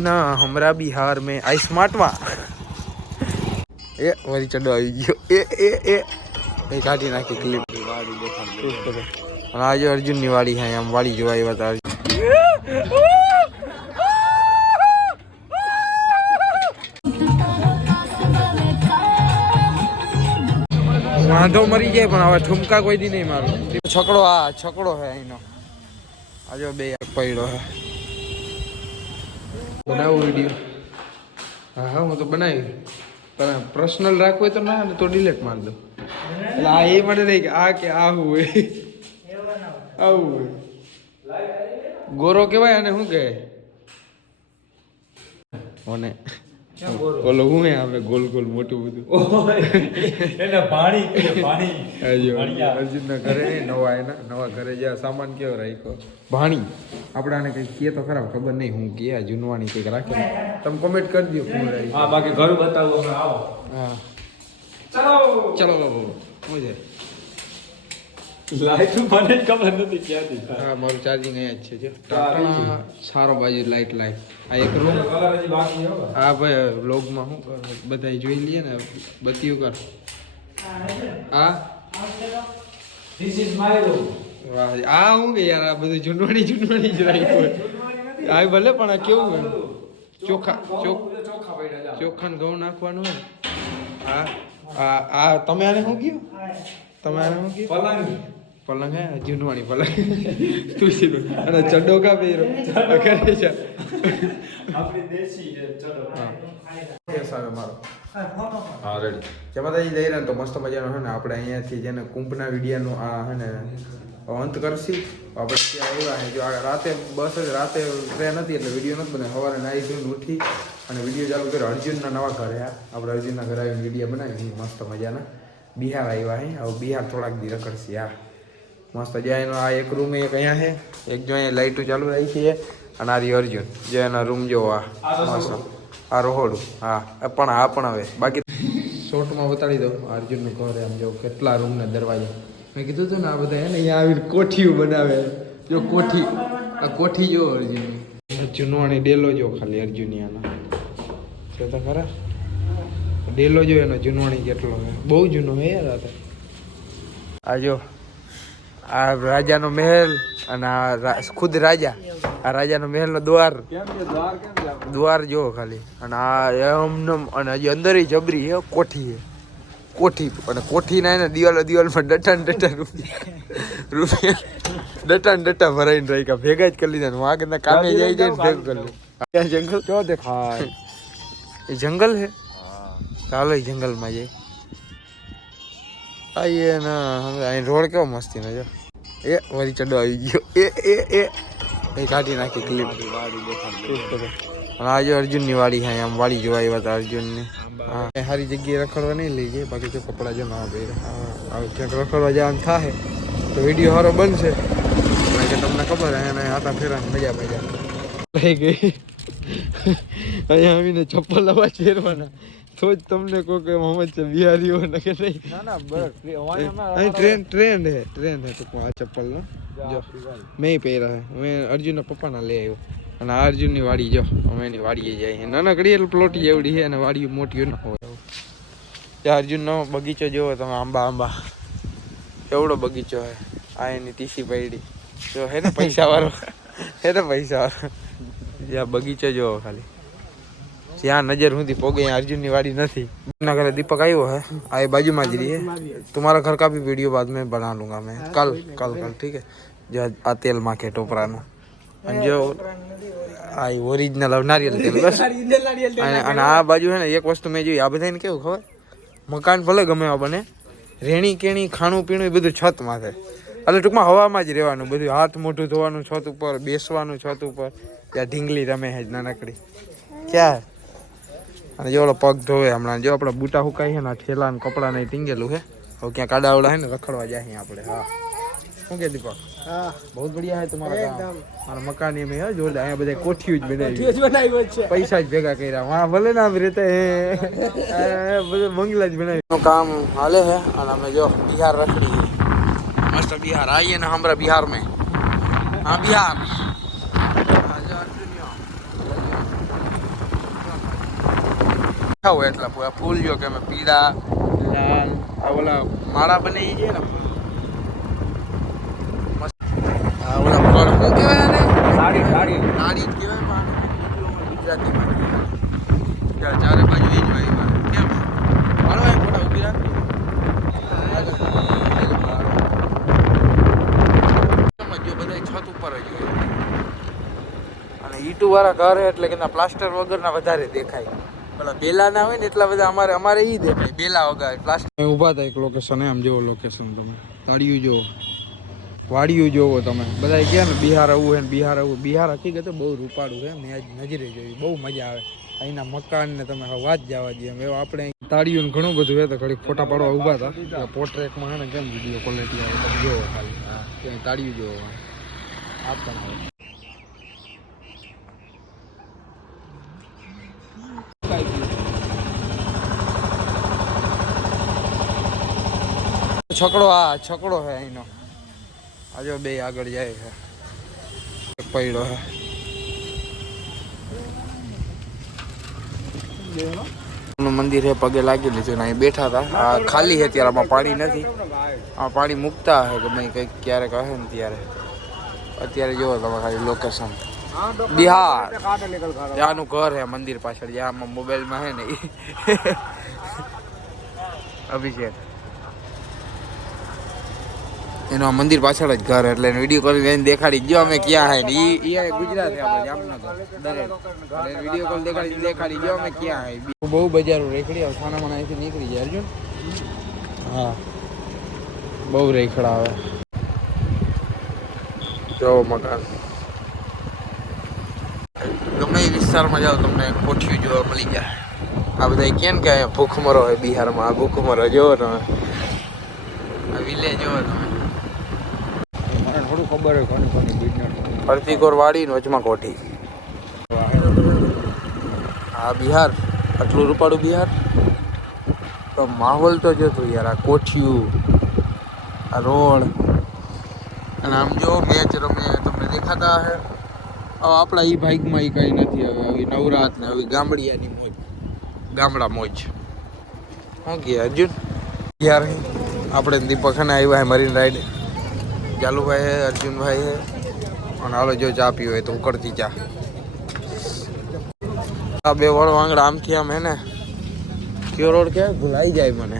ना हमरा बिहार में आई स्मार्ट में ए वरी चढ़ो आई गयो ए काटी नाखी क्लिप आज अर्जुन ની વાડી है આમ વાડી જોવા આવ્યા હતા વાંધો મરી જાય પણ હવે ઠુમકા કોઈ દી નહીં મારો છકડો હે અહીંનો આજો બે પડ્યો હે બનાવો વિડિયો હા હું તો બનાવી પણ પર્સનલ રાખવો હોય તો ના તો ડિલીટ માર દો એટલે આ એ મને નહીં કે આ કે આવું હોય આવું હોય ગોરો કહેવાય અને શું કહે ઓને ઓલો હું આવે ગોલ ગોલ મોટું બધું એને પાણી અર્જુન ના ઘરે નવા ઘરે જ્યાં સામાન કેવો રાખ્યો ભાણી આપણે આને કઈ કે તો ખરાબ ખબર નહીં હું કે જૂનવાણી કઈક રાખે તમે કોમેન્ટ કરી દો હું રાખ્યું હા બાકી ઘર બતાવો અમે આવો હા ચલો બાબુ મજા લાઈટ મને જ ખબર નથી ક્યાંથી હા મારું ચાર્જિંગ અહીંયા જ છે જો ટાટા સારો બાજુ લાઈટ આ એક રૂમ કલર હજી બાકી હો હા ભાઈ વ્લોગમાં શું કર બધા જોઈ લઈએ ને બતીઓ કર હા ધીસ ઇઝ માય રૂમ વાહ આ હું કે યાર આ બધું જૂનવાણી જ રાખ્યું આ ભલે પણ આ કેવું હોય ચોખા પડ્યા ચોખા ને ઘઉં નાખવાનું હોય આ તમે આને શું કયો તમે આને શું કયો પલંગ હે જૂનવાણી પલંગ તુલસી અને ચડ્ડો કા પહેરો કરે છે આપણી દેશી ચડો કેસ આવે મારો હા રેડી જમાતાજી જઈ રહ્યા તો મસ્ત મજાનો છે ને આપણે અહીંયાથી જેને કુંભના વિડીયોનો આ હે ને અંત કરશી આપણે ત્યાં આવ્યા છે જો આ રાતે બસ જ રાતે ટ્રેન હતી એટલે વિડીયો નથી બને સવારે નાહી ધોઈને ઉઠી અને વિડીયો ચાલુ કર્યો અર્જુનના નવા ઘરે આપણે અર્જુનના ઘરે આવીને વિડીયો બનાવી મસ્ત મજાના બિહાર આવ્યા હે હવે બિહાર થોડાક દી રખડશી આ મસ્ત જ્યાં એનો આ એક રૂમ એક અહીંયા છે એક જો અહીંયા લાઇટો ચાલુ રહી છે અને આ રહ્યો અર્જુન જે એના રૂમ જો આ મસ્ત આ રહોડું હા પણ હવે બાકી શોર્ટમાં બતાડી દઉં અર્જુનનું ઘર આમ જો કેટલા રૂમના દરવાજા મેં કીધું હતું ને આ બધા હે ને અહીંયા આવીને કોઠીઓ બનાવે જો કોઠી આ કોઠી જો અર્જુનની જૂનવાણી ડેલો જો ખાલી અર્જુનની આનો જો તો ખરા ડેલો જો એનો જૂનવાણી કેટલો હે બહુ જૂનો હે યાર આ જો આ રાજાનો મહેલ અને આ ખુદ રાજા આ રાજાનો મહેલનો દ્વાર જો ખાલી અને આ એમનમ અને હજી અંદર જબરી હે કોઠી અને કોઠીના એને દિવાલમાં ડટા રૂપિયા ડટા ભરાઈને રાખ્યા ભેગા જ કરી લીધા હું આગળના કામે જાય ને ભેગું કરી લે ત્યાં જંગલ કેવો દેખાય એ જંગલ હે ચાલો એ જંગલમાં જાય આઈએ ના અહીં રોડ કેવો મસ્તી ને જો એ વરી ચડો આવી ગયો એ કાઢી નાખી ક્લિપ આજે અર્જુનની વાડી છે આમ વાડી જોવા આવ્યા હતા અર્જુનની હા સારી જગ્યાએ રખડવા નહીં લઈ જાય બાકી જો કપડા જો ના પહેરે ક્યાંક રખડવા જવાનું થાય તો વિડીયો સારો બનશે કે તમને ખબર હે એને હાથા ફેરવાની મજા થઈ ગઈ અહીંયા આવીને ચપ્પલ અવાજ ફેરવાના તો જ તમને કોઈ કે મોહમ્મદ છે બિહારીઓ ને કે નહીં ના ટ્રેન્ડ હે તો આ ચપ્પલ નો જો મેં પહેર્યા હે મેં અર્જુનના પપ્પાના લઈ આવ્યો અને આ અર્જુનની વાડી જો અમે એની વાડીએ જાય નાનકડી એટલે પ્લોટી જેવડી છે અને વાડીઓ મોટી ન હોય ત્યાં અર્જુનનો બગીચો જોવો તમે આંબા એવડો બગીચો હે આ એની તીસી પૈડી જો હે ને પૈસાવાળો જ્યાં બગીચો જોવો ખાલી જ્યાં નજર સુધી પોગે અર્जुन वाड़ी नहीं ना करे दीपक आयो है आए बाजू में रही है तुम्हारा घर का भी वीडियो बाद में बना लूंगा मैं कल ठीक है जो आ तेल माँ के टोपरा नो जो आई ओरिजिनल नारियल तेल बस અને આ બાજુ है ने एक वस्तु મેં જોઈ આ બધાને કેવું ખબર મકાન ભલે ગમે એવા બને રેણી કેણી ખાણું પીણું બધું છત માથે એટલે ટૂંકમાં હવામાં જ રહેવાનું બધું હાથ મોઢું ધોવાનું છત ઉપર બેસવાનું છત ઉપર ત્યાં ઢીંગલી રમે છે નાનકડી ક્યાં અને જો પગ ધોવે હમણાં જો આપણા બૂટા હુકાય છે ને ઠેલા ને કપડા ને ટીંગેલું છે હવે ક્યાં કાડાવડા है ને રખડવા જાય આપણે હા શું કે દીપક हाँ बहुत बढ़िया है तुम्हारा काम हमारा मकान ये में है जोरदार यहाँ बजाय कोठी बनाई पैसा ज भेगा કર્યા वहाँ भले ना रहते हैं बंगला ज बनाई काम हाले है और हमें जो बिहार रखड़ी है मस्त बिहार आइए ना हमारा बिहार में हाँ बिहार ખાવ એટલા પૂરા ફૂલ જો કે અમે પીળા લાલ આ ઓલા માળા બને ઈ છે ને મસ્ત આ ઓલા ફળ શું કહેવાય આને નાળી નાળી નાળી જ કહેવાય પણ ગુજરાતીમાં ચારે બાજુ એ જ વાય કેમ હાલો એ ફોટા ઉભી રાખ જો બધા છત ઉપર જ હોય અને ઈટુ વાળા ઘર એટલે કે પ્લાસ્ટર વગરના વધારે દેખાય પેલા બેલા ના હોય ને એટલા બધા અમારે ઈ દેખાય બેલા વગર પ્લાસ્ટર ઊભા હતા એક લોકેશન આમ જેવો લોકેશન તમે તાળિયું જોવો વાડિયું જોવો તમે બધા કહે ને બિહાર આવું હે ને બિહાર હકીકતે બહુ રૂપાળું છે મેં આજ નજરે જોયું બહુ મજા આવે અહીંના મકાન ને તમે વાત જવા દઈએ એમ એવું આપણે તાળિયું ઘણું બધું છે તો ઘડીક ફોટા પાડવા ઊભા હતા પોર્ટ્રેટમાં હે ને કેમ વિડીયો ક્વોલિટી આવે તમે જોવો ખાલી હા ત્યાં તાળિયું જોવો આ પણ આવે છકડો હે અહીંનો આજો બે આગળ જાય છે પડ્યો હે મંદિર હે પગે લાગી લીધું ને અહીં બેઠા હતા આ ખાલી છે ત્યારે આમાં પાણી નથી આ પાણી મૂકતા હે કે ભાઈ કંઈક ક્યારેક હે ને ત્યારે અત્યારે જોવો તમે ખાલી લોકેશન બિહાર ત્યાંનું ઘર હે મંદિર પાછળ જ્યાં આમાં મોબાઈલમાં હે ને અભિષેક એનો મંદિર પાછળ જ ઘર એટલે વિડીયો કોલ લઈને દેખાડી જો અમે ક્યાં હે ને ઈ ગુજરાત હે આપણે જામનગર દરેક વિડીયો કોલ દેખાડી જો અમે ક્યાં હે બહુ બજારો રેખડી આવે ખાનામાં અહીંથી નીકળી જાય અર્જુન હા બહુ રેખડા આવે જો મકાન ગમે એ વિસ્તારમાં જાઓ તમને કોઠીઓ જોવા મળી જાય આ બધા કેમ કે ભૂખમરો હોય બિહારમાં આ ભૂખમરો જોવો તમે આ વિલેજ જોવો તમે થોડું ખબર હોય કોની બિઝનેસ ફરતીકોર વાડી ને વચમાં કોઠી આ બિહાર આટલું રૂપાળું બિહાર તો માહોલ તો જોતું યાર આ કોઠિયું આ રોડ અને આમ જો મેચ રમે તમને દેખાતા હે હવે આપણા એ ભાગમાં એ કંઈ નથી હવે આવી નવરાત ને આવી ગામડિયાની મોજ ગામડા મોજ શું કહે અર્જુન યાર આપણે દીપક ને આવ્યા હે મરીન રાઈડ જાલુભાઈ હે અર્જુનભાઈ હે અને હાલો જો ચા પીવો હોય તો ઉકળતી ચા આ બે વળ વાંગડા આમથી આમ હે ને કયો રોડ કે ભૂલાઈ જાય મને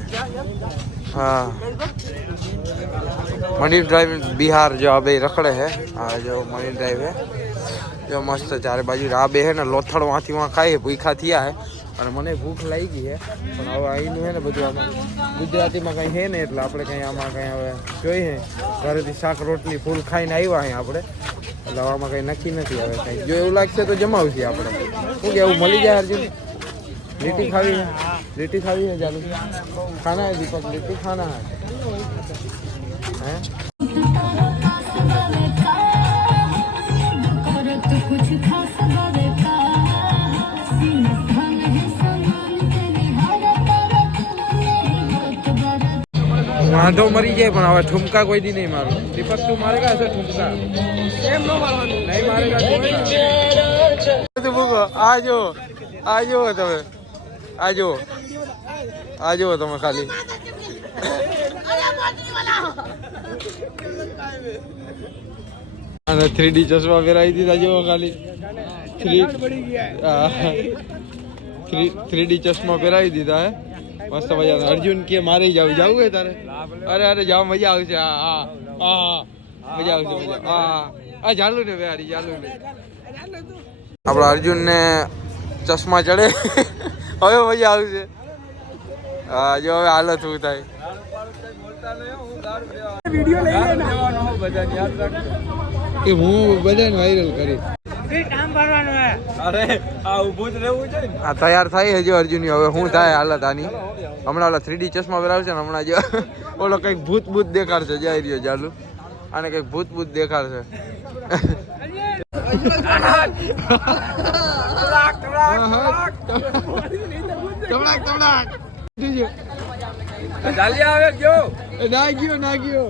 હા મરીન ડ્રાઈવ બિહાર જો આ બે રખડે હે આ જો મરીન ડ્રાઈવ હે જો મસ્ત ચારે બાજુ આ બે હે ને લોથડ વાંથી વાં ખાઈ ભૂખા થયા હે અને મને ભૂખ લાગી ગઈ હે પણ હવે અહીંનું હે ને બધું આમાં ગુજરાતીમાં કંઈ હે ને એટલે આપણે કંઈ આમાં કંઈ હવે જોઈએ ઘરેથી શાક રોટલી ફૂલ ખાઈને આવ્યા અહીં આપણે એટલે આમાં કંઈ નક્કી નથી હવે કંઈ જો એવું લાગશે તો જમાવશે આપણે શું કે એવું મળી જાય અર્જુન લીટી ખાવી હે ચાલુ ખાના હે દીપક લીટી ખાના હે વાંધો મરી જાય પણ હવે ઠુમકા કોઈ દી નહીં મારું દીપક તું મારેગા હશે ઠુમકા એમ ન મારવાનું નહીં મારેગા આજો તમે આજો તમે ખાલી અને 3D ચશ્મા પહેરાવી દીધા જો ખાલી 3D ચશ્મા પહેરાવી દીધા હે મસ્ત મજા અર્જુન કે મારે જવું હે તારે અરે જાવ મજા આવશે હા મજા આવશે હા ચાલુ ને ભાઈ ચાલુ ને આપણા અર્જુન ને ચશ્મા ચડે હવે મજા આવશે હા જો હવે હાલત શું થાય કે હું બધાને વાયરલ કરી આ તૈયાર થાય હજુ અર્જુન હવે શું થાય હાલત આની હમણાં ઓલા 3D ચશ્મા પહેરાવશે ને હમણાં જો ઓલો કંઈક ભૂત દેખાડશે જઈ રહ્યો ચાલુ આને કંઈક ભૂત દેખાડશે ના ગયો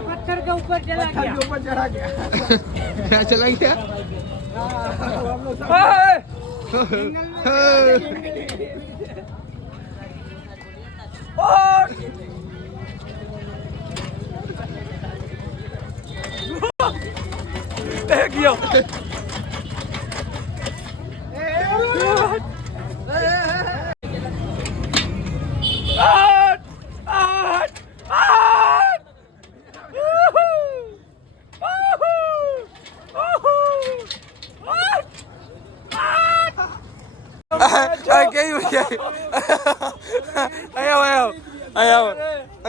पत्थर के ऊपर चला गया क्या चला गया કઈ મજા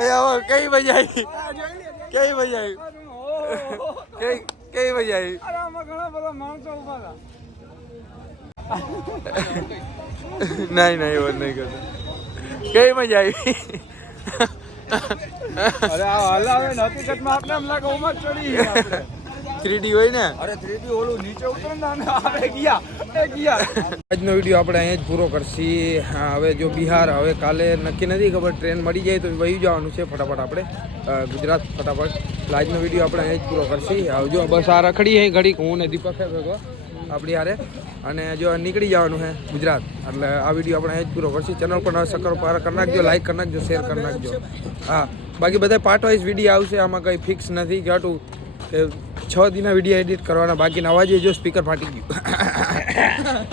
આવો કઈ મજા આવી કઈ મજા આવી કઈ મજા આવી ઘણા બધા માણસો ઉભા નહીં એવું નહીં કરતો કઈ મજા આવી અરે આ હલાવે ને હકીકતમાં આપણે એમ લાગે ઉમર ચડી આપણે 3D હોય ને અરે 3D ઓલું નીચે ઉતરે ને આપણે ગયા આજનો વિડીયો આપણે અહીંયા જ પૂરો કરશી હા હવે જો બિહાર હવે કાલે નક્કી નથી ખબર ટ્રેન મળી જાય તો વહી જવાનું છે ફટાફટ આપણે ગુજરાત ફટાફટ એટલે આજનો વિડીયો આપણે અહીંયા જ પૂરો કરશી આવજો બસ આ રખડી હે ઘડીક હું ને દીપક હે ભેગો આપણી હારે અને જો નીકળી જવાનું છે ગુજરાત એટલે આ વિડીયો આપણે અહીંયા જ પૂરો કરશી ચેનલ પર સબસ્ક્રાઇબ કરી નાખજો લાઈક કરી નાખજો શેર કરી નાખજો હા બાકી બધા પાર્ટ વાઇઝ વિડીયો આવશે આમાં કંઈ ફિક્સ નથી ઘાટું કે 6 દિનના વિડીયો એડિટ કરવાના બાકી અવાજે જો સ્પીકર ફાટી ગયું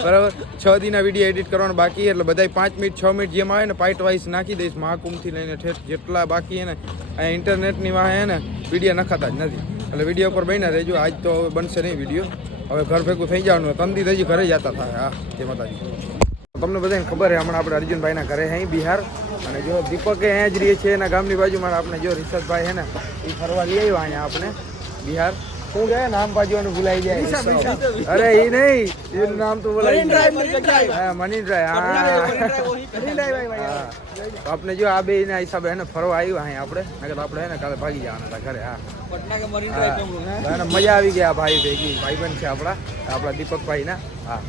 બરાબર 6 દિનના વિડીયો એડિટ કરવાના બાકી એટલે બધા 5 મિનિટ 6 મિનિટ જેમ આવે ને પાર્ટ વાઇઝ નાખી દઈશ મહાકુંભથી લઈને ઠેઠ જેટલા બાકી હે ને આ ઇન્ટરનેટની વાહે હે ને વિડીયો નખાતા જ નથી એટલે વિડીયો પર બન્યા રહેજો આજ તો હવે બનશે નહીં વિડીયો હવે ઘર ભેગું થઈ જવાનું તંદી થઈ ઘરે જતા થાય હા જય માતાજી તમને બધાને ખબર છે હમણાં આપણે અર્જુનભાઈના ઘરે અહીં બિહાર અને જો દીપકે અહીંયા જ રહીએ છીએ એના ગામની બાજુમાં આપણે જો રિષભભાઈ છે ને એ ફરવા લઈ આવ્યા અહીંયા આપણે બિહાર શું કહે નામ બાજુનું ભૂલાઈ જાય અરે એ નહીં એનું નામ તો બોલાઈ હા મનીષભાઈ હા આપણે જો આ બે ના હિસાબે એને ફરવા આવ્યું અહીં આપણે નકર આપણે હે ને કાલે ભાગી જવાના હતા ઘરે હા મજા આવી ગયા ભાઈ ભેગી ભાઈબંધ છે આપણા દીપકભાઈ ના હા